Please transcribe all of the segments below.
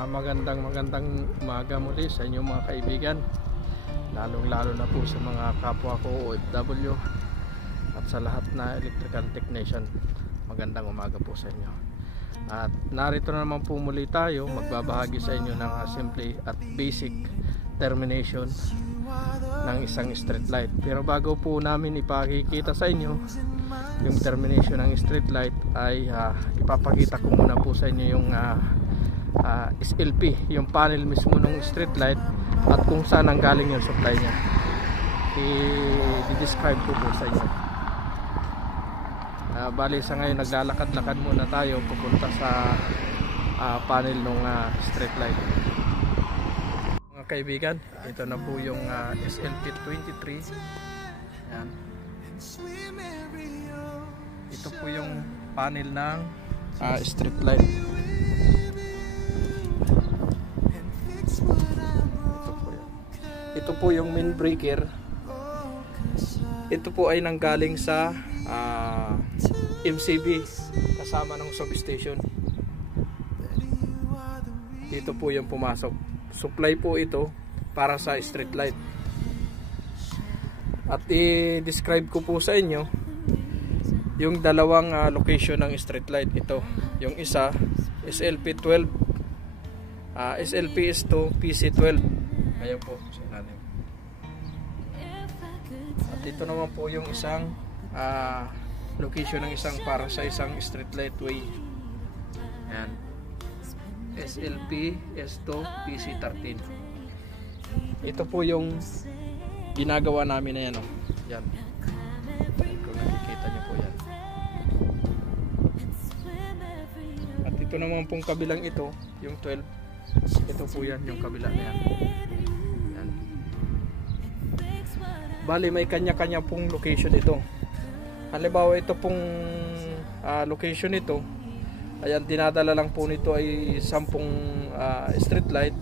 Magandang umaga muli sa inyong mga kaibigan, lalong-lalo na po sa mga kapwa ko OFW at sa lahat na electrical technician. Magandang umaga po sa inyo. At narito na naman po muli tayo, magbabahagi sa inyo ng simple at basic termination ng isang street light. Pero bago po namin ipakikita sa inyo yung termination ng street light, ay ipapakita ko muna po sa inyo yung SLP, yung panel mismo ng street light at kung saan ang galing yung supply nya. I-describe ko po sa inyo. Bali sa ngayon naglalakad-lakad muna tayo pupunta sa panel ng street light. Mga kaibigan, ito na po yung SLP 23. Ayan. Ito po yung panel ng street light. Ito po yung main breaker. Ito po ay nanggaling sa MCB kasama ng substation. Dito po yung pumasok. Supply po ito para sa street light. At i-describe ko po sa inyo yung dalawang location ng street light. Ito, yung isa SLP 12, SLP S2, PC 12. Ayan po, sinalim. At ito naman po yung isang location ng isang para sa isang street light way. Ayan. SLP S2 PC13. Ito po yung ginagawa namin na yan. Oh. Yan. Kung nakikita nyo po yan. At ito naman pong kabilang ito, yung 12. Ito po yan, yung kabila na yan. Yan. Bali may kanya-kanya pong location ito. Halimbawa ito pong location ito, ayan, dinadala lang po nito ay 10 street light.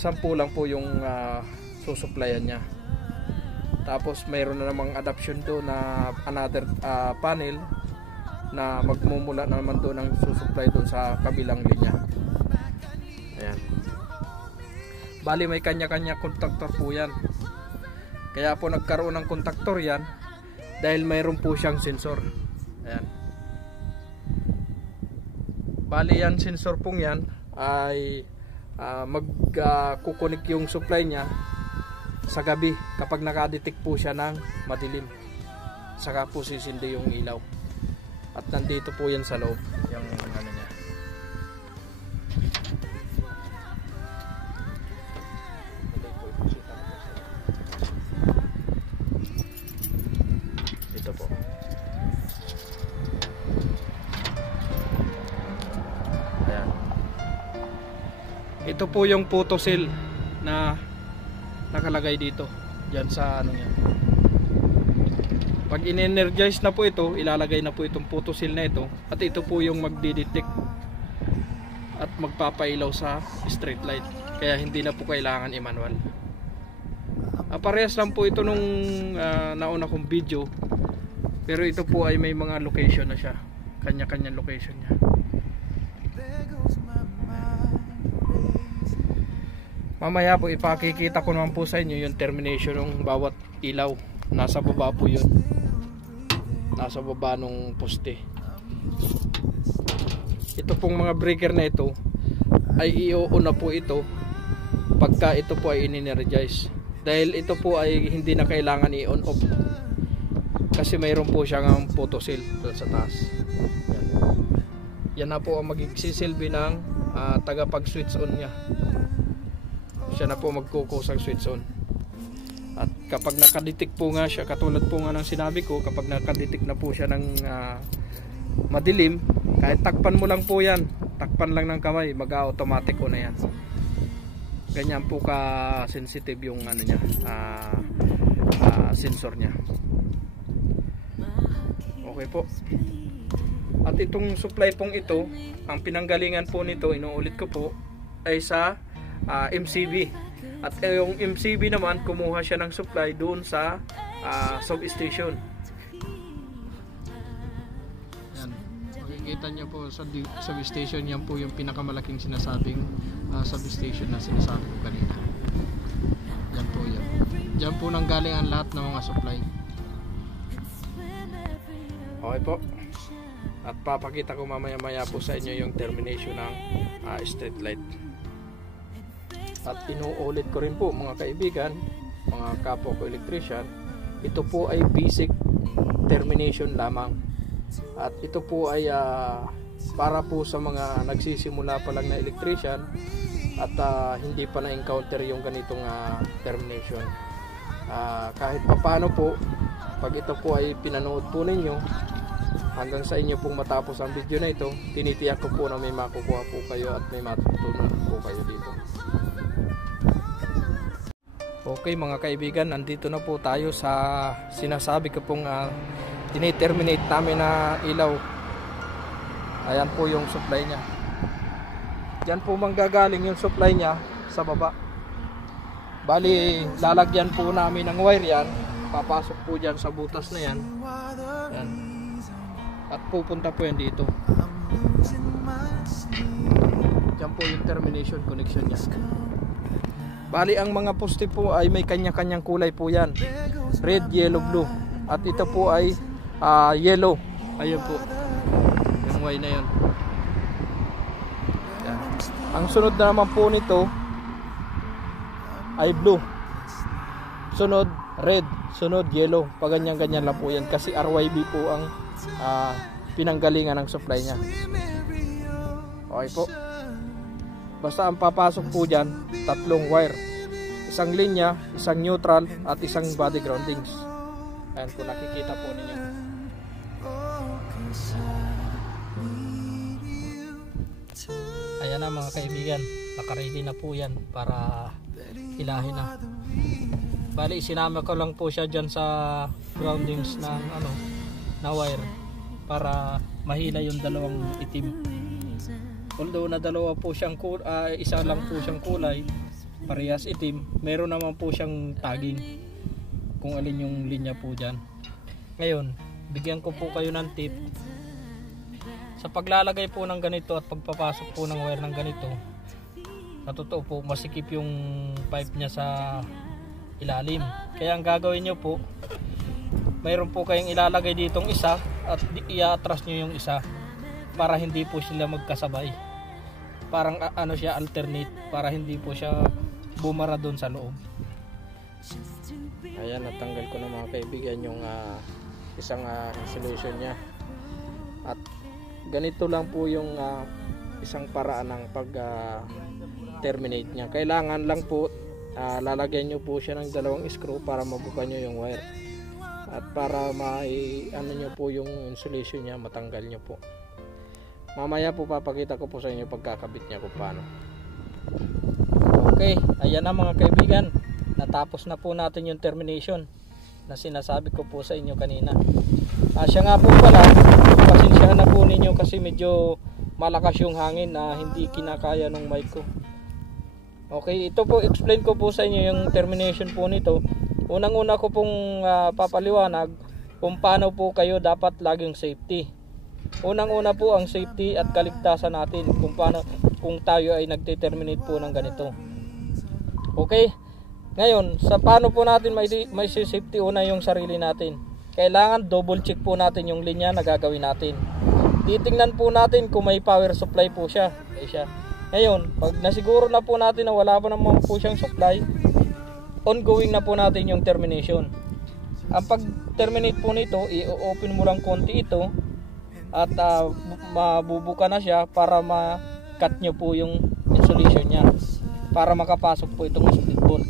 10 lang po yung susuplayan nya. Tapos mayroon na namang adaption do na another panel na magmumula na naman doon ng susupply doon sa kabilang linya. Ayan. Bali may kanya-kanya contactor po yan. Kaya po nagkaroon ng contactor yan dahil mayroon po siyang sensor. Ayan. Bali yan, sensor pong yan ay magkukunik yung supply nya sa gabi kapag nakadetect po siya ng madilim. Saka po sisindi yung ilaw. At nandito po yan sa loob yung ano niya. Ito po. Ayan. Ito po yung photo cell na nakalagay dito diyan sa ano yan. Pag in-energize na po ito, ilalagay na po itong photo cell na ito at ito po yung magdi-detect at magpapailaw sa street light. Kaya hindi na po kailangan i-manual. Parehas lang po ito nung nauna kong video, pero ito po ay may mga location na siya, kanya-kanyang location niya. Mamaya po ipakikita ko naman po sa inyo yung termination ng bawat ilaw. Nasa baba po yun, nasa baba nung poste. Ito pong mga breaker na ito ay i-on na po ito pagka ito po ay in-energize, dahil ito po ay hindi na kailangan i-on off kasi mayroon po siyang photo cell doon sa taas. Yan na po ang magsisilbi ng tagapag switch on nya. Siya na po magkukusang switch on. At kapag nakadetect po nga siya, katulad po nga ng sinabi ko, kapag nakadetect na po siya ng madilim, kahit takpan mo lang po yan, takpan lang ng kamay, mag-automatic on na yan. Ganyan po ka sensitive yung ano niya, sensor niya. Okay po. At itong supply pong ito, ang pinanggalingan po nito, inuulit ko po, ay sa MCB. At yung MCB naman, kumuha siya ng supply doon sa substation. Yan. makikita nyo po sa substation, yan po yung pinakamalaking sinasabing substation na sinasabi ko kanina. Yan po yan. Diyan po nanggaling ang lahat ng mga supply. Okay po. At papakita ko mamaya po sa inyo yung termination ng street light. At inuulit ko rin po mga kaibigan, mga kapwa ko electrician, ito po ay basic termination lamang. At ito po ay para po sa mga nagsisimula pa lang na electrician at hindi pa na-encounter yung ganitong termination. Kahit paano po, pag ito po ay pinanood po ninyo, hanggang sa inyo pong matapos ang video na ito, tinitiyak ko po na may makukuha po kayo at may matutunan po kayo dito. Okay mga kaibigan, nandito na po tayo sa sinasabi ko pong tiniterminate namin na ilaw. Ayan po yung supply nya. Diyan po manggagaling yung supply nya sa baba. Bali, lalagyan po namin ng wire yan. Papasok po dyan sa butas na yan. Yan. At pupunta po yan dito. Diyan po yung termination connection nya. Bali, ang mga poste po ay may kanya-kanyang kulay po yan. Red, yellow, blue. At ito po ay yellow. Ayun po. Yung Y na yun. Yan. Ang sunod na naman po nito ay blue. Sunod, red. Sunod, yellow. Paganyan-ganyan lang po yan. Kasi RYB po ang pinanggalingan ng supply nya. Okay po. Basta ang papasok po dyan, tatlong wire. Isang linya, isang neutral, at isang body groundings. Ayan po, nakikita po ninyo. Ayan na mga kaibigan, nakaready na po yan para hilahin na. Bali, sinama ko lang po siya dyan sa groundings ng na wire para mahila yung dalawang itim. Although na dalawa po siyang isa lang po siyang kulay, parehas itim, meron naman po siyang tagging kung alin yung linya po dyan. Ngayon, bigyan ko po kayo ng tip. Sa paglalagay po ng ganito at pagpapasok po ng wire ng ganito, sa totoo po, masikip yung pipe niya sa ilalim. Kaya ang gagawin nyo po, mayroon po kayong ilalagay ditong isa at i-atras nyo yung isa para hindi po sila magkasabay. Parang siya alternate para hindi po siya bumara doon sa loob. Ayan, natanggal ko na mga kaibigan yung isang solution nya. At ganito lang po yung isang paraan ng pag terminate nya. Kailangan lang po lalagyan nyo po siya ng dalawang screw para mabuka nyo yung wire. At para nyo po yung insulation nya, matanggal nyo po. Mamaya po papakita ko po sa inyo pagkakabit niya kung paano. Okay, ayan na mga kaibigan. Natapos na po natin yung termination na sinasabi ko po sa inyo kanina. Siya nga po pala, pasensyahan na po ninyo kasi medyo malakas yung hangin na hindi kinakaya ng mic ko. Okay, ito po, explain ko po sa inyo yung termination po nito. Unang-una ko pong papaliwanag kung paano po kayo dapat laging safety. Unang-una po ang safety at kaligtasan natin kung tayo ay nagte-terminate po ng ganito. Okay? Ngayon, sa paano po natin may safety, una yung sarili natin. Kailangan double check po natin yung linya na gagawin natin. Titingnan po natin kung may power supply po siya. Ngayon, pag nasiguro na po natin na wala pa naman po siyang supply, ongoing na po natin yung termination. Ang pag-terminate po nito, i-open mo lang konti ito at mabubuka na siya para ma-cut nyo po yung insulation nya para makapasok po itong split bolt.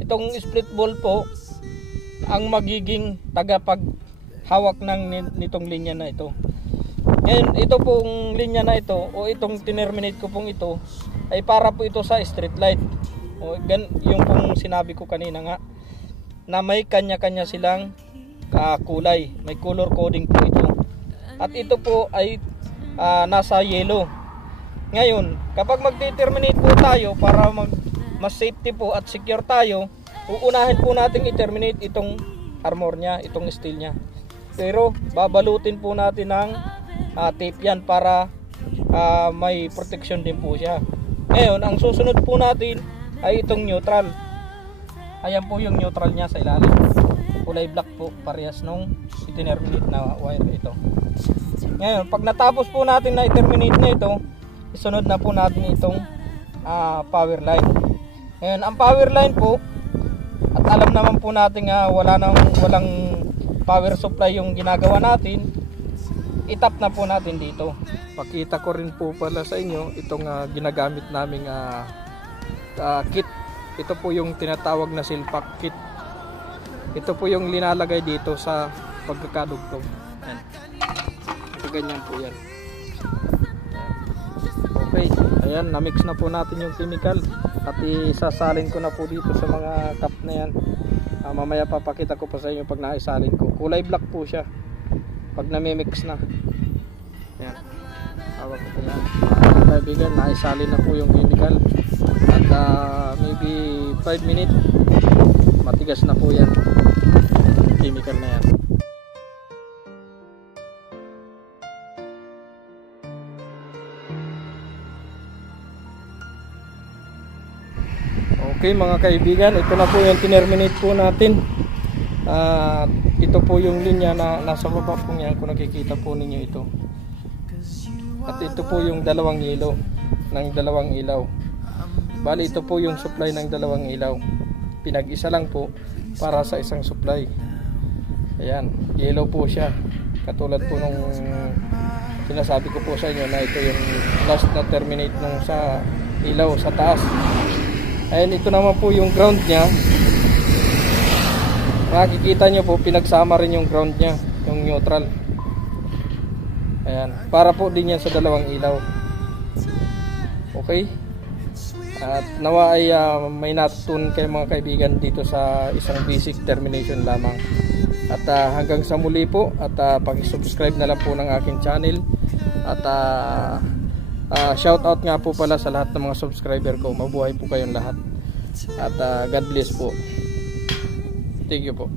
Itong split bolt po ang magiging tagapaghawak nitong linya na ito. Ngayon, ito pong linya na ito o itong tinerminate ko pong ito ay para po ito sa street light. Yung pong sinabi ko kanina nga na may kanya-kanya silang kulay, may color coding po ito. At ito po ay nasa yellow. Ngayon, kapag magde-terminate po tayo para mas safety po at secure tayo, uunahin po natin i-terminate itong armor nya, itong steel nya. Pero babalutin po natin ng tape yan para may protection din po siya. Ngayon, ang susunod po natin ay itong neutral. Ayan po yung neutral niya sa ilalim. Kulay black po, parehas nung i-terminate na wire ito. Ngayon, pag natapos po natin na i-terminate na ito, isunod na po natin itong power line. Ngayon, ang power line po, at alam naman po natin walang power supply yung ginagawa natin, itap na po natin dito. Pakita ko rin po pala sa inyo itong ginagamit naming kit. Ito po yung tinatawag na silpak kit. Ito po yung linalagay dito sa pagkakadugtong. Ayan. Ito ganyan po yan. Okay, ayan, na-mix na po natin yung chemical at isasalin ko na po dito sa mga cup na yan. Mamaya papakita ko pa sa inyo pag naisalin ko. Kulay black po siya pag na-mix na. Ayan, hawak ko po yan. Kaibigan, naisalin na po yung chemical at maybe 5 minutes matigas na po yan, chemical na yan. Okay mga kaibigan, ito na po yung tinerminate po natin. Ito po yung linya na nasa baba po yan, kung nakikita po ninyo ito. At ito po yung dalawang yelo ng dalawang ilaw. Bali ito po yung supply ng dalawang ilaw. Pinag-isa lang po para sa isang supply. Ayan, yellow po siya. Katulad po nung sinasabi ko po sa inyo na ito yung last na terminate nung sa ilaw sa taas. Ayan, ito naman po yung ground nya. Makikita nyo po, pinagsama rin yung ground nya, yung neutral. Ayan, para po din yan sa dalawang ilaw. Okay? At nawa ay may natun kayo mga kaibigan dito sa isang basic termination lamang. At hanggang sa muli po, at pag-subscribe na lang po ng aking channel. At shout out nga po pala sa lahat ng mga subscriber ko. Mabuhay po kayong lahat. At God bless po. Thank you po.